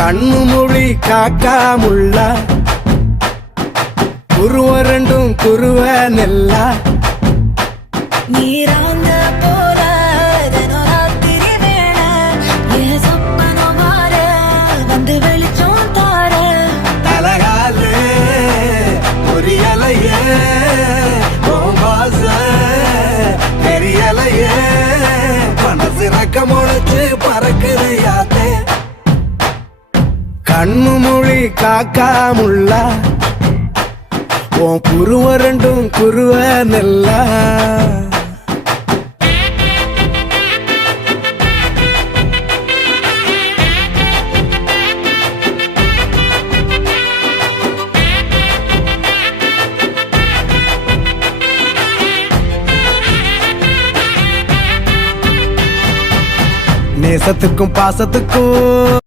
கண்ணு மொழி காக்காமுள்ள குருவ ரெண்டும் குருவ நெல்லா நீராங்க போல தினராத்திரி வேளை என் சொப்பனம் மாற வந்து வெளிச்சம் தார தலகாலே பொரியலையே ஓம்பாச பெரியலையே மனசு ரக்க முளைச்சு பறக்குது யாத்தே கண்ணு மொழி காக்காமுள்ள உன் குருவ ரெண்டும் குருவ நெல்லா நேசத்துக்கும் பாசத்துக்கும்